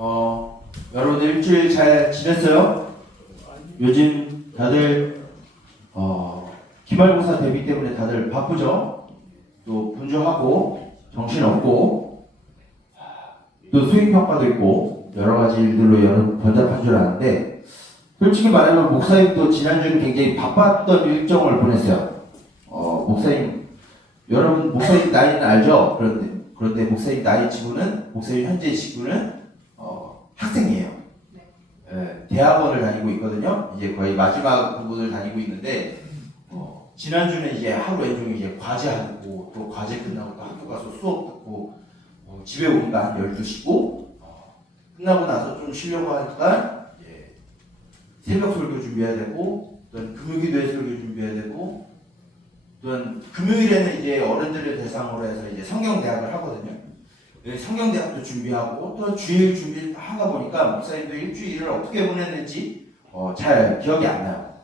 여러분들 일주일 잘 지냈어요? 요즘 다들 기말고사 대비 때문에 다들 바쁘죠? 또 분주하고 정신없고 또 수행평가도 있고 여러가지 일들로 여러분 번잡한 줄 아는데, 솔직히 말하면 목사님도 지난주에 굉장히 바빴던 일정을 보냈어요. 목사님, 여러분 목사님 나이는 알죠? 그런데 목사님 나이 치고는, 목사님 현재 치고는 학생이에요. 네, 대학원을 다니고 있거든요. 이제 거의 마지막 부분을 다니고 있는데, 지난주는 이제 하루 종일 이제 과제하고, 또 과제 끝나고 또 학교 가서 수업 듣고, 집에 오니까 한 12시고, 끝나고 나서 좀 쉬려고 하니까 이제 새벽 설교 준비해야 되고, 또 금요기도회 설교 준비해야 되고, 또 금요일에는 이제 어른들을 대상으로 해서 이제 성경대학을 하거든요. 성경대학도 준비하고 또 주일 준비를 하다 보니까 목사님도 일주일을 어떻게 보냈는지 잘 기억이 안 나요.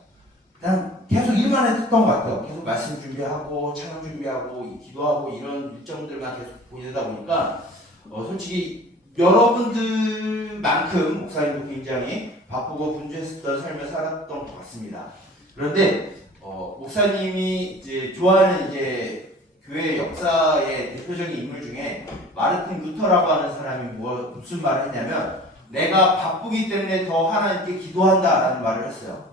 그냥 계속 일만 했던 것 같아요. 계속 말씀 준비하고 찬양 준비하고 기도하고 이런 일정들만 계속 보내다 보니까 솔직히 여러분들만큼 목사님도 굉장히 바쁘고 분주했었던 삶을 살았던 것 같습니다. 그런데 목사님이 이제 좋아하는 이제 교회 역사의 대표적인 인물 중에 마르틴 루터라고 하는 사람이 무슨 말을 했냐면, 내가 바쁘기 때문에 더 하나님께 기도한다라는 말을 했어요.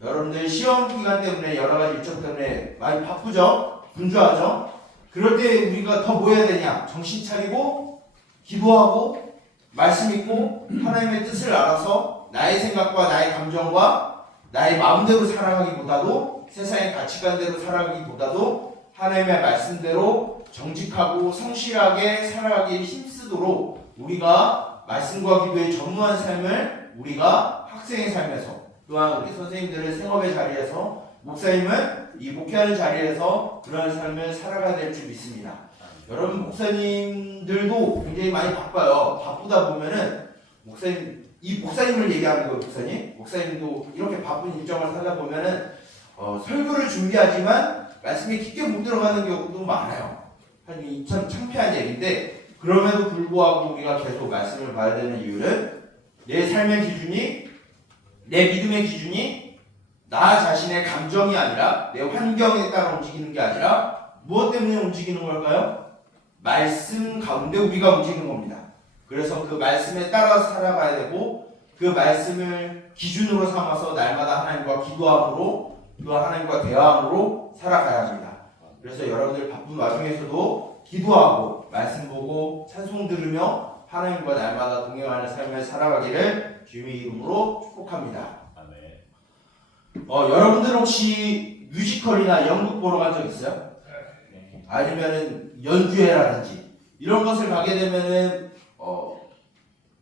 여러분들 시험 기간 때문에 여러 가지 일정 때문에 많이 바쁘죠? 분주하죠? 그럴 때 우리가 더 뭐 해야 되냐? 정신 차리고 기도하고 말씀 읽고 하나님의 뜻을 알아서 나의 생각과 나의 감정과 나의 마음대로 살아가기보다도, 세상의 가치관대로 살아가기보다도 하나님의 말씀대로 정직하고 성실하게 살아가기에 힘쓰도록 우리가 말씀과 기도에 전무한 삶을 우리가 학생의 삶에서, 또한 우리 선생님들의 생업의 자리에서, 목사님은 이 목회하는 자리에서 그러한 삶을 살아가야 될 줄 믿습니다. 여러분 목사님들도 굉장히 많이 바빠요. 바쁘다 보면은 목사님을 얘기하는 거예요. 목사님도 이렇게 바쁜 일정을 살다 보면은 설교를 준비하지만 말씀이 깊게 못 들어가는 경우도 많아요. 참 창피한 얘기인데, 그럼에도 불구하고 우리가 계속 말씀을 봐야 되는 이유는 내 삶의 기준이, 내 믿음의 기준이 나 자신의 감정이 아니라, 내 환경에 따라 움직이는 게 아니라 무엇 때문에 움직이는 걸까요? 말씀 가운데 우리가 움직이는 겁니다. 그래서 그 말씀에 따라 살아가야 되고, 그 말씀을 기준으로 삼아서 날마다 하나님과 기도함으로, 또 하나님과 대화함으로 살아가야 합니다. 그래서 여러분들 바쁜 와중에서도 기도하고 말씀 보고 찬송 들으며 하나님과 날마다 동행하는 삶을 살아가기를 주님의 이름으로 축복합니다. 여러분들 혹시 뮤지컬이나 연극 보러 간 적 있어요? 아니면은 연주회라든지 이런 것을 가게 되면은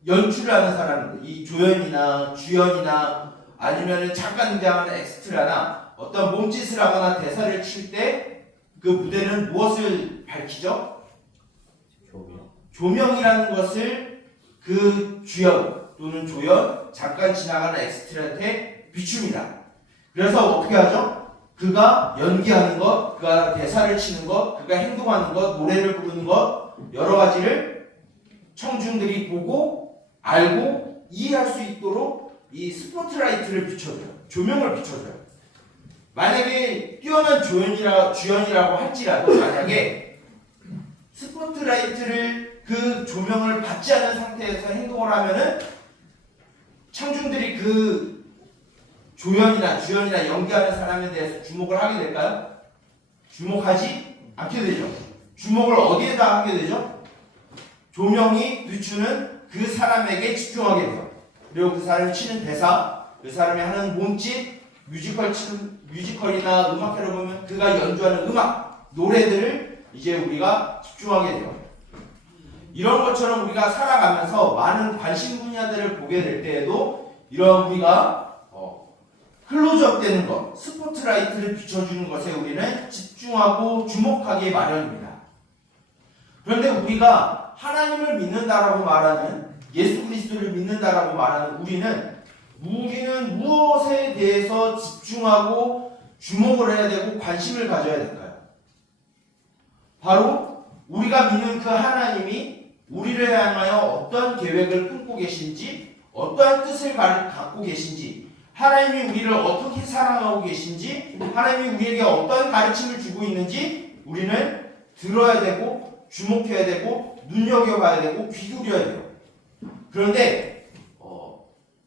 연출을 하는 사람들, 이 조연이나 주연이나 아니면은 잠깐 등장하는 엑스트라나 어떤 몸짓을 하거나 대사를 칠 때 그 무대는 무엇을 밝히죠? 조명이라는 것을 그 주연 또는 조연, 잠깐 지나가는 엑스트라한테 비춥니다. 그래서 어떻게 하죠? 그가 연기하는 것, 그가 대사를 치는 것, 그가 행동하는 것, 노래를 부르는 것, 여러 가지를 청중들이 보고 알고 이해할 수 있도록 이 스포트라이트를 비춰줘요. 조명을 비춰줘요. 만약에 뛰어난 주연이라고 할지라도, 만약에 스포트라이트를, 그 조명을 받지 않은 상태에서 행동을 하면은 청중들이 그 조연이나 주연이나 연기하는 사람에 대해서 주목을 하게 될까요? 주목하지 않게 되죠. 주목을 어디에다 하게 되죠? 조명이 비추는 그 사람에게 집중하게 돼요. 그리고 그 사람이 치는 대사, 그 사람이 하는 몸짓, 뮤지컬이나 음악회를 보면 그가 연주하는 음악, 노래들을 이제 우리가 집중하게 돼요. 이런 것처럼 우리가 살아가면서 많은 관심 분야들을 보게 될 때에도 이런 우리가 클로즈업 되는 것, 스포트라이트를 비춰주는 것에 우리는 집중하고 주목하기 마련입니다. 그런데 우리가 하나님을 믿는다라고 말하는, 예수 그리스도를 믿는다라고 말하는 우리는 무엇에 대해서 집중하고 주목을 해야 되고 관심을 가져야 될까요? 바로 우리가 믿는 그 하나님이 우리를 향하여 어떠한 계획을 품고 계신지, 어떠한 뜻을 갖고 계신지, 하나님이 우리를 어떻게 사랑하고 계신지, 하나님이 우리에게 어떠한 가르침을 주고 있는지 우리는 들어야 되고 주목해야 되고 눈여겨봐야 되고 귀 기울여야 돼요. 그런데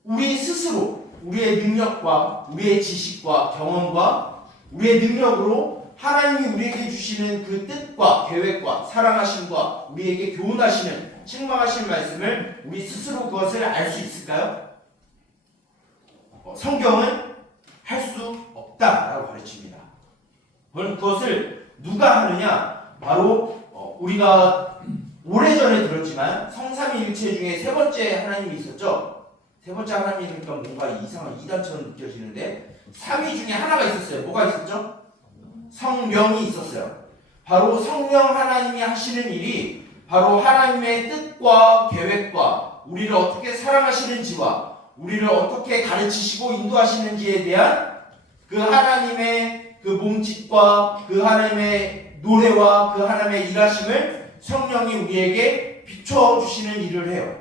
우리 스스로 우리의 능력과 우리의 지식과 경험과 우리의 능력으로 하나님이 우리에게 주시는 그 뜻과 계획과 사랑하심과 우리에게 교훈하시는 책망하시는 말씀을 우리 스스로 그것을 알 수 있을까요? 성경은 할 수 없다라고 가르칩니다. 그것을 누가 하느냐? 바로 우리가 오래전에 들었지만 성삼위일체 중에 세 번째 하나님이 있었죠. 세 번째 하나님이니까 뭔가 이상한 이단처럼 느껴지는데 삼위 중에 하나가 있었어요. 뭐가 있었죠? 성령이 있었어요. 바로 성령 하나님이 하시는 일이 바로 하나님의 뜻과 계획과 우리를 어떻게 사랑하시는지와 우리를 어떻게 가르치시고 인도하시는지에 대한 그 하나님의 그 몸짓과 그 하나님의 노래와 그 하나님의 일하심을 성령이 우리에게 비춰주시는 일을 해요.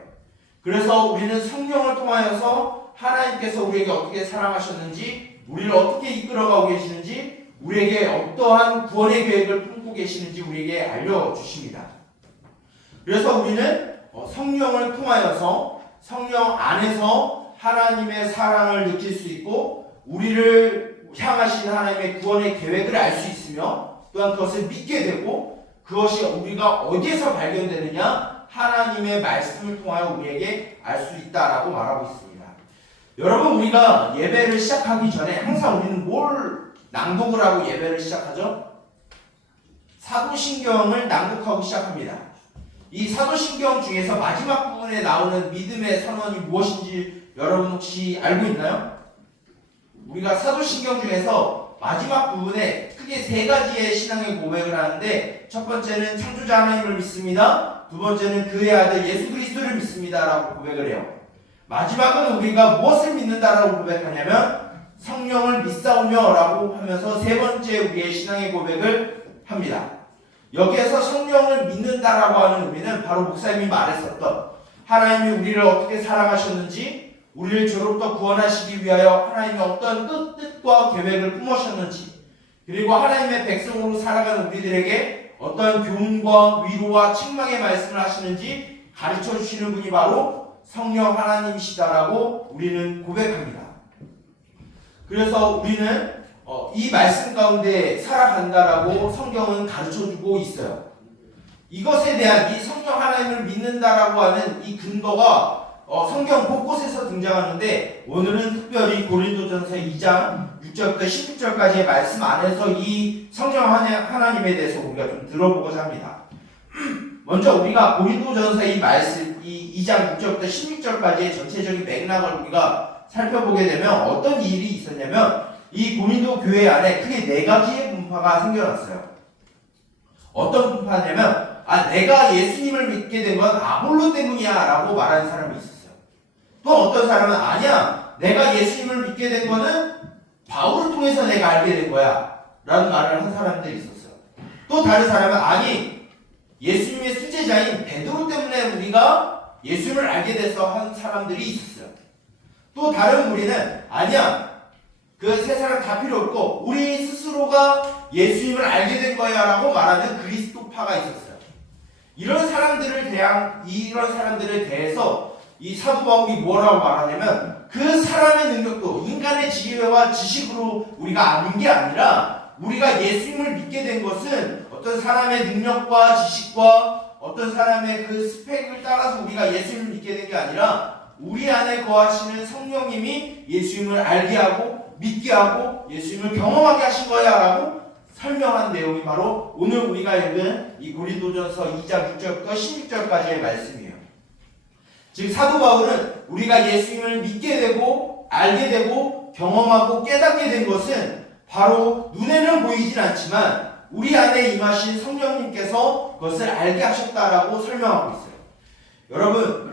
그래서 우리는 성령을 통하여서 하나님께서 우리에게 어떻게 사랑하셨는지, 우리를 어떻게 이끌어가고 계시는지, 우리에게 어떠한 구원의 계획을 품고 계시는지 우리에게 알려주십니다. 그래서 우리는 성령을 통하여서 성령 안에서 하나님의 사랑을 느낄 수 있고 우리를 향하신 하나님의 구원의 계획을 알 수 있으며 또한 그것을 믿게 되고 그것이 우리가 어디에서 발견되느냐? 하나님의 말씀을 통하여 우리에게 알 수 있다라고 말하고 있습니다. 여러분, 우리가 예배를 시작하기 전에 항상 우리는 뭘 낭독을 하고 예배를 시작하죠? 사도신경을 낭독하고 시작합니다. 이 사도신경 중에서 마지막 부분에 나오는 믿음의 선언이 무엇인지 여러분 혹시 알고 있나요? 우리가 사도신경 중에서 마지막 부분에 크게 세 가지의 신앙의 고백을 하는데 첫 번째는 창조자 하나님을 믿습니다. 두 번째는 그의 아들 예수 그리스도를 믿습니다 라고 고백을 해요. 마지막은 우리가 무엇을 믿는다라고 고백하냐면 성령을 믿사오며 라고 하면서 세 번째 우리의 신앙의 고백을 합니다. 여기에서 성령을 믿는다라고 하는 의미는 바로 목사님이 말했었던 하나님이 우리를 어떻게 사랑하셨는지, 우리를 저로부터 구원하시기 위하여 하나님이 어떤 뜻과 계획을 품으셨는지, 그리고 하나님의 백성으로 살아가는 우리들에게 어떤 교훈과 위로와 책망의 말씀을 하시는지 가르쳐 주시는 분이 바로 성령 하나님이시다라고 우리는 고백합니다. 그래서 우리는 이 말씀 가운데 살아간다라고 성경은 가르쳐주고 있어요. 이것에 대한 이 성령 하나님을 믿는다라고 하는 이 근거가 성경 곳곳에서 등장하는데 오늘은 특별히 고린도전서 2장 6절부터 16절까지의 말씀 안에서 이 성령 하나님에 대해서 우리가 좀 들어보고자 합니다. 먼저 우리가 고린도전서의 이 말씀, 이 2장 6절부터 16절까지의 전체적인 맥락을 우리가 살펴보게 되면 어떤 일이 있었냐면 이 고린도 교회 안에 크게 네 가지의 분파가 생겨났어요. 어떤 분파냐면 내가 예수님을 믿게 된 건 아볼로 때문이야 라고 말하는 사람이 있었어요. 또 어떤 사람은 아니야, 내가 예수님을 믿게 된 거는 바울을 통해서 내가 알게 된 거야 라는 말을 한 사람들이 있었어요. 또 다른 사람은 아니, 예수님의 수제자인 베드로 때문에 우리가 예수님을 알게 돼서 한 사람들이 있었어요. 또 다른 무리는 아니야, 그 세 사람 다 필요 없고 우리 스스로가 예수님을 알게 된 거야 라고 말하는 그리스도파가 있었어요. 이런 사람들에 대해서 이 사도 바울이 뭐라고 말하냐면 그 사람의 능력도 인간의 지혜와 지식으로 우리가 아는 게 아니라 우리가 예수님을 믿게 된 것은 어떤 사람의 능력과 지식과 어떤 사람의 그 스펙을 따라서 우리가 예수님을 믿게 된 게 아니라 우리 안에 거하시는 성령님이 예수님을 알게 하고 믿게 하고 예수님을 경험하게 하신 거야 라고 설명한 내용이 바로 오늘 우리가 읽은 이 고린도전서 2장 6절부터 16절까지의 말씀이에요. 즉 사도 바울은 우리가 예수님을 믿게 되고 알게 되고 경험하고 깨닫게 된 것은 바로 눈에는 보이진 않지만 우리 안에 임하신 성령님께서 그것을 알게 하셨다라고 설명하고 있어요. 여러분,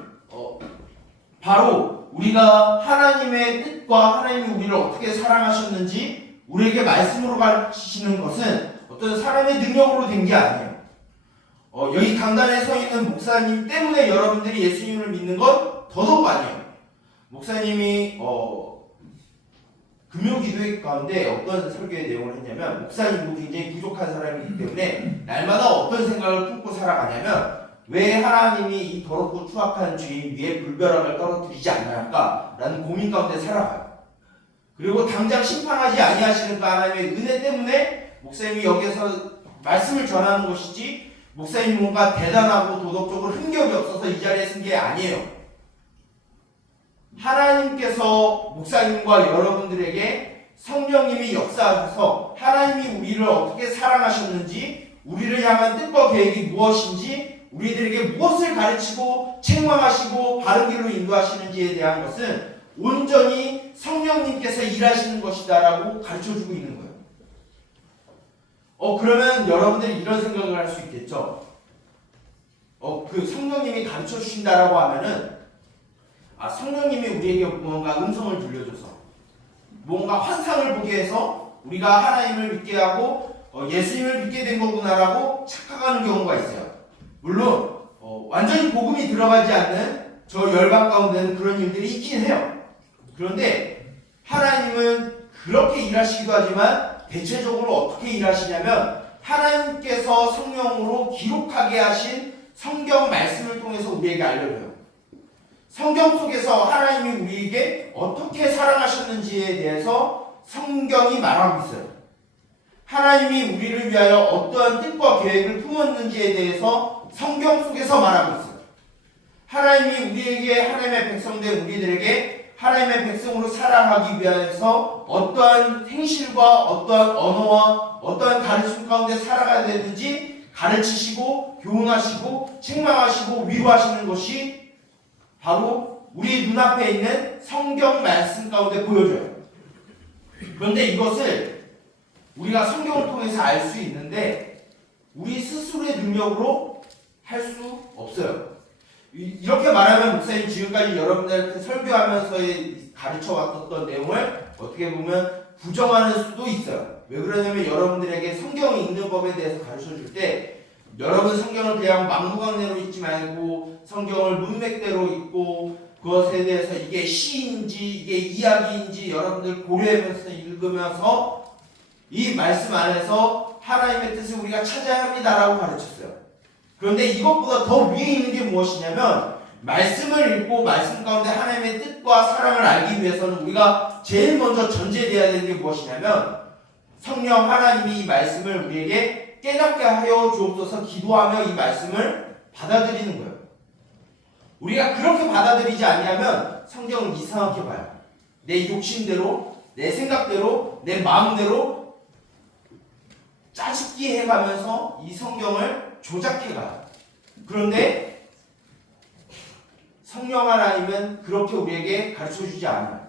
바로 우리가 하나님의 뜻과 하나님이 우리를 어떻게 사랑하셨는지 우리에게 말씀으로 가르치시는 것은 어떤 사람의 능력으로 된 게 아니에요. 여기 강단에 서 있는 목사님 때문에 여러분들이 예수님을 믿는 건 더더욱 아니에요. 목사님이 금요기도회 가운데 어떤 설교의 내용을 했냐면, 목사님도 굉장히 부족한 사람이기 때문에 날마다 어떤 생각을 품고 살아가냐면, 왜 하나님이 이 더럽고 추악한 죄인 위에 불벼락을 떨어뜨리지 않을까라는 고민 가운데 살아가요. 그리고 당장 심판하지 아니하시는 그 하나님의 은혜 때문에 목사님이 여기서 말씀을 전하는 것이지, 목사님이 뭔가 대단하고 도덕적으로 흥격이 없어서 이 자리에 쓴 게 아니에요. 하나님께서 목사님과 여러분들에게 성령님이 역사하셔서 하나님이 우리를 어떻게 사랑하셨는지, 우리를 향한 뜻과 계획이 무엇인지, 우리들에게 무엇을 가르치고 책망하시고 바른 길로 인도하시는지에 대한 것은 온전히 성령님께서 일하시는 것이다라고 가르쳐주고 있는 거예요. 그러면 여러분들이 이런 생각을 할 수 있겠죠. 그 성령님이 가르쳐 주신다라고 하면은, 성령님이 우리에게 뭔가 음성을 들려줘서, 뭔가 환상을 보게 해서 우리가 하나님을 믿게 하고 예수님을 믿게 된 거구나라고 착각하는 경우가 있어요. 물론 완전히 복음이 들어가지 않는 저 열방 가운데는 그런 일들이 있긴 해요. 그런데 하나님은 그렇게 일하시기도 하지만 대체적으로 어떻게 일하시냐면, 하나님께서 성령으로 기록하게 하신 성경 말씀을 통해서 우리에게 알려줘요. 성경 속에서 하나님이 우리에게 어떻게 사랑하셨는지에 대해서 성경이 말하고 있어요. 하나님이 우리를 위하여 어떠한 뜻과 계획을 품었는지에 대해서 성경 속에서 말하고 있어요. 하나님이 우리에게, 하나님의 백성된 우리들에게 하나님의 백성으로 살아가기 위해서 어떠한 행실과 어떠한 언어와 어떠한 가르침 가운데 살아가야 되는지 가르치시고 교훈하시고 책망하시고 위로하시는 것이 바로 우리 눈앞에 있는 성경 말씀 가운데 보여줘요. 그런데 이것을 우리가 성경을 통해서 알 수 있는데 우리 스스로의 능력으로 할 수 없어요. 이렇게 말하면 목사님 지금까지 여러분들한테 설교하면서 가르쳐 왔던 내용을 어떻게 보면 부정하는 수도 있어요. 왜 그러냐면, 여러분들에게 성경이 있는 법에 대해서 가르쳐 줄 때 여러분 성경을 그냥 막무가내로 읽지 말고 성경을 문맥대로 읽고 그것에 대해서 이게 시인지 이게 이야기인지 여러분들 고려하면서 읽으면서 이 말씀 안에서 하나님의 뜻을 우리가 찾아야 합니다라고 가르쳤어요. 그런데 이것보다 더 위에 있는 게 무엇이냐면, 말씀을 읽고 말씀 가운데 하나님의 뜻과 사랑을 알기 위해서는 우리가 제일 먼저 전제되어야 되는 게 무엇이냐면, 성령 하나님이 이 말씀을 우리에게 깨닫게 하여 주옵소서 기도하며 이 말씀을 받아들이는 거예요. 우리가 그렇게 받아들이지 않으면 성경을 이상하게 봐요. 내 욕심대로, 내 생각대로, 내 마음대로 짜집기 해가면서 이 성경을 조작해가요. 그런데 성령 하나님은 그렇게 우리에게 가르쳐주지 않아요.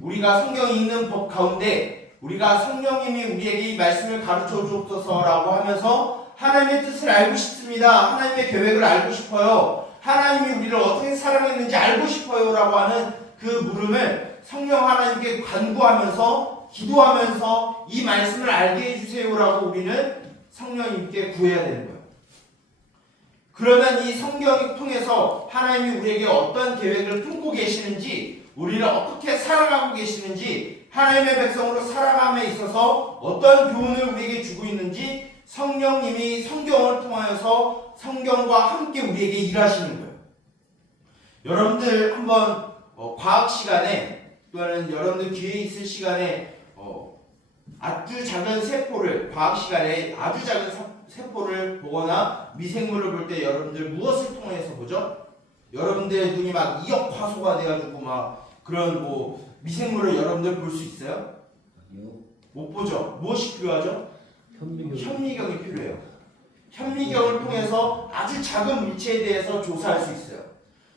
우리가 성경이 있는 법 가운데 우리가 성령님이 우리에게 이 말씀을 가르쳐 주옵소서라고 하면서 하나님의 뜻을 알고 싶습니다. 하나님의 계획을 알고 싶어요. 하나님이 우리를 어떻게 사랑했는지 알고 싶어요 라고 하는 그 물음을 성령 하나님께 간구하면서 기도하면서 이 말씀을 알게 해주세요 라고 우리는 성령님께 구해야 되는 거예요. 그러면 이 성경을 통해서 하나님이 우리에게 어떤 계획을 품고 계시는지, 우리를 어떻게 살아가고 계시는지, 하나님의 백성으로 살아감에 있어서 어떤 교훈을 우리에게 주고 있는지 성령님이 성경을 통하여서 성경과 함께 우리에게 일하시는 거예요. 여러분들 한번 과학 시간에 또는 여러분들 기회 있을 시간에 아주 작은 세포를, 과학 시간에 아주 작은 세포를 보거나 미생물을 볼 때 여러분들 무엇을 통해서 보죠? 여러분들의 눈이 막 이역 화소가 돼가지고 막 그런 미생물을 여러분들 볼 수 있어요? 못 보죠. 무엇이 필요하죠? 현미경이 필요해요. 현미경을 통해서 아주 작은 물체에 대해서 조사할 수 있어요.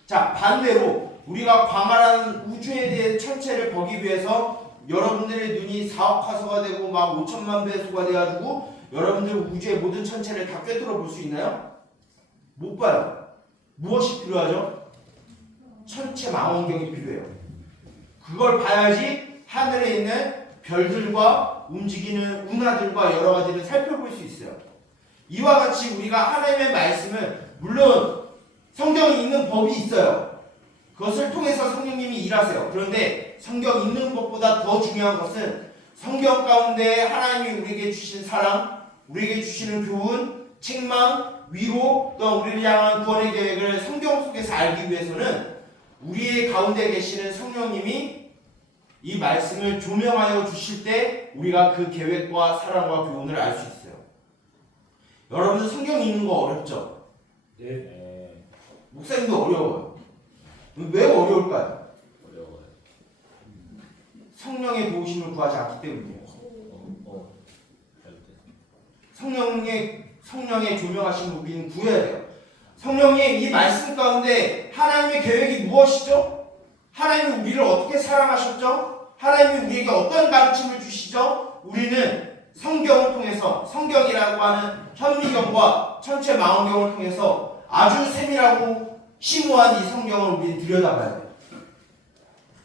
자, 반대로 우리가 광활한 우주에 대해 천체를 보기 위해서 여러분들의 눈이 4억 화소가 되고 막 5천만 배수가 돼가지고 여러분들 우주의 모든 천체를 다 꿰뚫어 볼 수 있나요? 못 봐요. 무엇이 필요하죠? 천체 망원경이 필요해요. 그걸 봐야지 하늘에 있는 별들과 움직이는 운하들과 여러 가지를 살펴볼 수 있어요. 이와 같이 우리가 하나님의 말씀을, 물론 성경이 있는 법이 있어요. 그것을 통해서 성령님이 일하세요. 그런데 성경 읽는 것보다 더 중요한 것은 성경 가운데 하나님이 우리에게 주신 사랑, 우리에게 주시는 교훈, 책망, 위로, 또 우리를 향한 구원의 계획을 성경 속에서 알기 위해서는 우리의 가운데 계시는 성령님이 이 말씀을 조명하여 주실 때 우리가 그 계획과 사랑과 교훈을 알 수 있어요. 여러분 성경 읽는 거 어렵죠? 네. 목사님도 어려워요. 왜 어려울까요? 어려워요. 성령의 도우심을 구하지 않기 때문이에요. 성령의 조명하심을 우리는 구해야 돼요. 성령님 이 말씀 가운데 하나님의 계획이 무엇이죠? 하나님이 우리를 어떻게 사랑하셨죠? 하나님이 우리에게 어떤 가르침을 주시죠? 우리는 성경을 통해서, 성경이라고 하는 현미경과 천체 망원경을 통해서 아주 세밀하고 심오한 이 성경을 우리는 들여다봐야 돼요.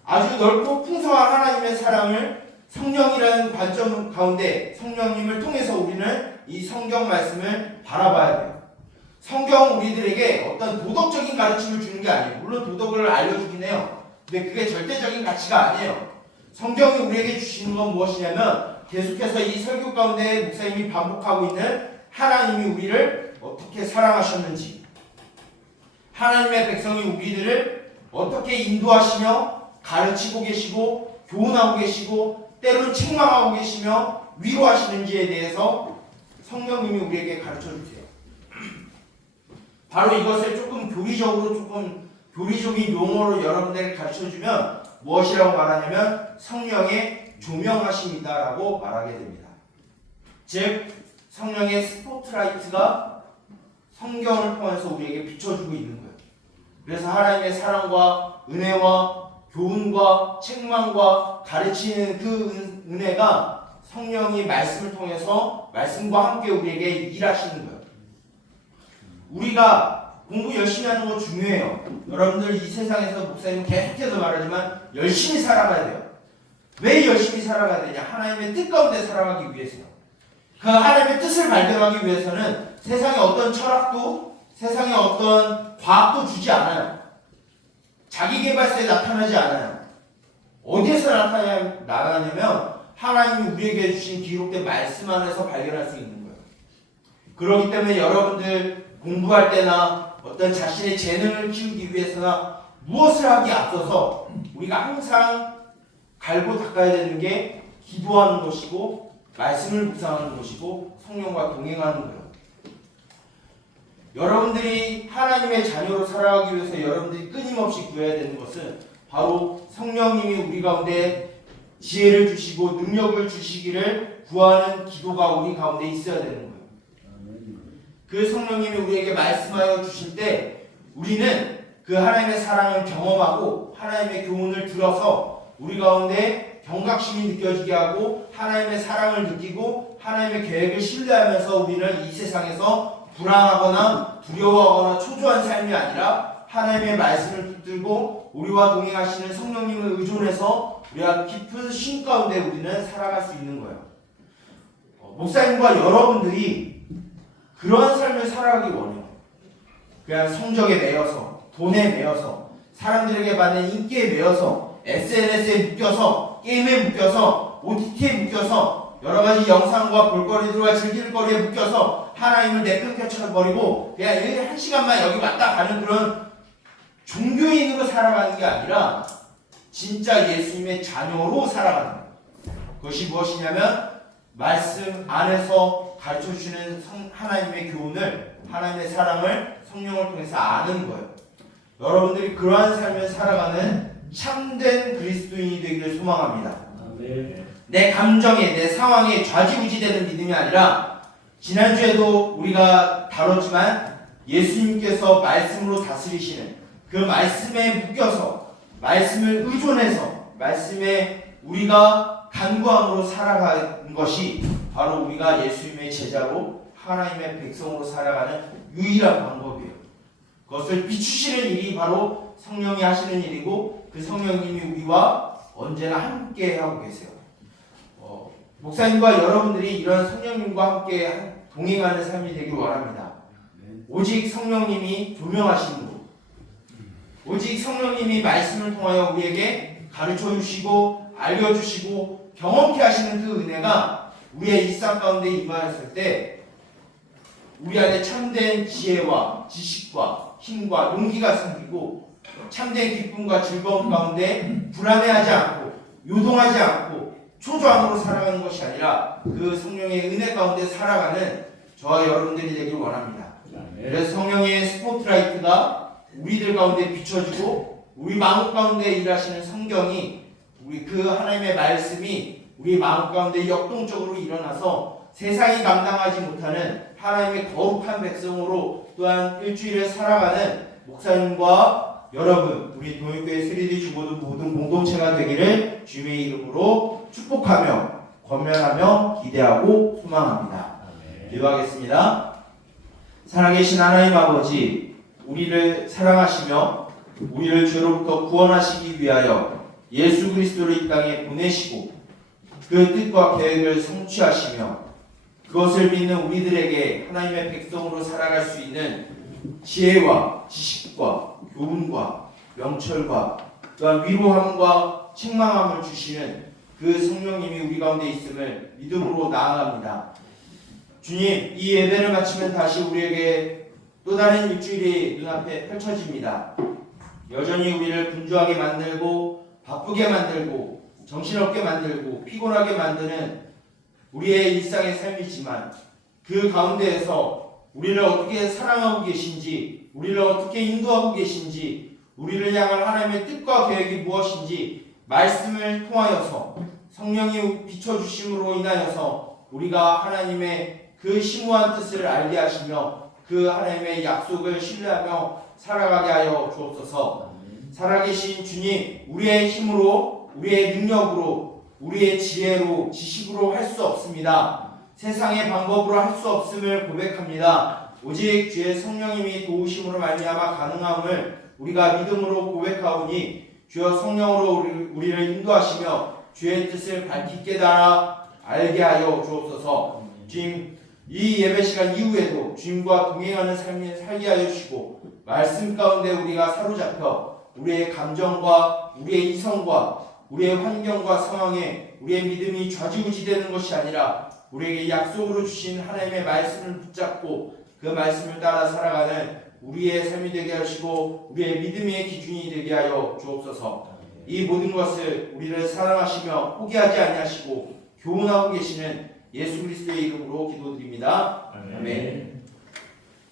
아주 넓고 풍성한 하나님의 사랑을 성령이라는 관점 가운데 성령님을 통해서 우리는 이 성경 말씀을 바라봐야 돼요. 성경은 우리들에게 어떤 도덕적인 가르침을 주는 게 아니에요. 물론 도덕을 알려주긴 해요. 근데 그게 절대적인 가치가 아니에요. 성경이 우리에게 주시는 건 무엇이냐면 계속해서 이 설교 가운데 목사님이 반복하고 있는 하나님이 우리를 어떻게 사랑하셨는지, 하나님의 백성이 우리들을 어떻게 인도하시며 가르치고 계시고 교훈하고 계시고 때로는 책망하고 계시며 위로하시는지에 대해서 성령님이 우리에게 가르쳐 주세요. 바로 이것을 조금 교리적인 용어로 여러분들에게 가르쳐 주면 무엇이라고 말하냐면 성령의 조명하심이다라고 말하게 됩니다. 즉 성령의 스포트라이트가 성경을 통해서 우리에게 비춰주고 있는 거예요. 그래서 하나님의 사랑과 은혜와 교훈과 책망과 가르치는 그 은혜가 성령이 말씀을 통해서 말씀과 함께 우리에게 일하시는 거예요. 우리가 공부 열심히 하는 거 중요해요. 여러분들 이 세상에서 목사님 계속해서 말하지만 열심히 살아가야 돼요. 왜 열심히 살아가야 되냐? 하나님의 뜻 가운데 살아가기 위해서요. 그 하나님의 뜻을 발견하기 위해서는 세상의 어떤 철학도, 세상의 어떤 과학도 주지 않아요. 자기계발서에 나타나지 않아요. 어디에서 나타나냐면 하나님이 우리에게 주신 기록된 말씀 안에서 발견할 수 있는 거예요. 그렇기 때문에 여러분들 공부할 때나 어떤 자신의 재능을 키우기 위해서나 무엇을 하기에 앞서서 우리가 항상 갈고 닦아야 되는 게 기도하는 것이고 말씀을 묵상하는 것이고 성령과 동행하는 거예요. 여러분들이 하나님의 자녀로 살아가기 위해서 여러분들이 끊임없이 구해야 되는 것은 바로 성령님이 우리 가운데 지혜를 주시고 능력을 주시기를 구하는 기도가 우리 가운데 있어야 되는 거예요. 그 성령님이 우리에게 말씀하여 주실 때 우리는 그 하나님의 사랑을 경험하고 하나님의 교훈을 들어서 우리 가운데 경각심이 느껴지게 하고 하나님의 사랑을 느끼고 하나님의 계획을 신뢰하면서 우리는 이 세상에서 불안하거나 두려워하거나 초조한 삶이 아니라 하나님의 말씀을 붙들고 우리와 동행하시는 성령님을 의존해서 우리가 깊은 쉼 가운데 우리는 살아갈 수 있는 거예요. 목사님과 여러분들이 그러한 삶을 살아가기 원해요. 그냥 성적에 매여서, 돈에 매여서, 사람들에게 받는 인기에 매여서, SNS에 묶여서, 게임에 묶여서, OTT에 묶여서, 여러가지 영상과 볼거리들과 즐길거리에 묶여서 하나님을 내팽개쳐버리고 그냥 한 시간만 여기 왔다 가는 그런 종교인으로 살아가는 게 아니라 진짜 예수님의 자녀로 살아가는 거예요. 그것이 무엇이냐면 말씀 안에서 가르쳐주시는 하나님의 교훈을, 하나님의 사랑을 성령을 통해서 아는 거예요. 여러분들이 그러한 삶을 살아가는 참된 그리스도인이 되기를 소망합니다. 내 감정에, 내 상황에 좌지우지되는 믿음이 아니라 지난주에도 우리가 다뤘지만 예수님께서 말씀으로 다스리시는 그 말씀에 묶여서 말씀을 의존해서 말씀에 우리가 간구함으로 살아가는 것이 바로 우리가 예수님의 제자로 하나님의 백성으로 살아가는 유일한 방법이에요. 그것을 비추시는 일이 바로 성령이 하시는 일이고 그 성령님이 우리와 언제나 함께 하고 계세요. 목사님과 여러분들이 이런 성령님과 함께 동행하는 삶이 되길 원합니다. 오직 성령님이 조명하심으로, 오직 성령님이 말씀을 통하여 우리에게 가르쳐 주시고 알려주시고 경험케 하시는 그 은혜가 우리의 일상 가운데 임하였을 때 우리 안에 참된 지혜와 지식과 힘과 용기가 생기고 참된 기쁨과 즐거움 가운데 불안해하지 않고 요동하지 않고 초조함으로 살아가는 것이 아니라 그 성령의 은혜 가운데 살아가는 저와 여러분들이 되길 원합니다. 그래서 성령의 스포트라이트가 우리들 가운데 비춰지고 우리 마음 가운데 일하시는 성경이 우리 그 하나님의 말씀이 우리 마음 가운데 역동적으로 일어나서 세상이 감당하지 못하는 하나님의 거룩한 백성으로 또한 일주일을 살아가는 목사님과 여러분 우리 동일교회 세리디 주보도 모든 공동체가 되기를 주님의 이름으로 축복하며 권면하며 기대하고 소망합니다. 기도하겠습니다. 살아계신 하나님 아버지, 우리를 사랑하시며 우리를 죄로부터 구원하시기 위하여 예수 그리스도를 이 땅에 보내시고 그 뜻과 계획을 성취하시며 그것을 믿는 우리들에게 하나님의 백성으로 살아갈 수 있는 지혜와 지식과 교훈과 명철과 또한 위로함과 책망함을 주시는 그 성령님이 우리 가운데 있음을 믿음으로 나아갑니다. 주님, 이 예배를 마치면 다시 우리에게 또 다른 일주일이 눈앞에 펼쳐집니다. 여전히 우리를 분주하게 만들고 바쁘게 만들고 정신없게 만들고 피곤하게 만드는 우리의 일상의 삶이지만 그 가운데에서 우리를 어떻게 사랑하고 계신지, 우리를 어떻게 인도하고 계신지, 우리를 향한 하나님의 뜻과 계획이 무엇인지 말씀을 통하여서 성령이 비춰주심으로 인하여서 우리가 하나님의 그 심오한 뜻을 알게 하시며 그 하나님의 약속을 신뢰하며 살아가게 하여 주옵소서. 살아계신 주님, 우리의 힘으로, 우리의 능력으로, 우리의 지혜로, 지식으로 할 수 없습니다. 세상의 방법으로 할 수 없음을 고백합니다. 오직 주의 성령님이 도우심으로 말미암아 가능함을 우리가 믿음으로 고백하오니 주여 성령으로 우리를 인도하시며 주의 뜻을 밝히 깨달아 알게 하여 주옵소서. 주님, 이 예배 시간 이후에도 주님과 동행하는 삶을 살게 하여 주시고 말씀 가운데 우리가 사로잡혀 우리의 감정과 우리의 이성과 우리의 환경과 상황에 우리의 믿음이 좌지우지되는 것이 아니라 우리에게 약속으로 주신 하나님의 말씀을 붙잡고 그 말씀을 따라 살아가는 우리의 삶이 되게 하시고 우리의 믿음의 기준이 되게 하여 주옵소서. 이 모든 것을 우리를 사랑하시며 포기하지 아니하시고 교훈하고 계시는 예수 그리스도의 이름으로 기도드립니다. 아멘.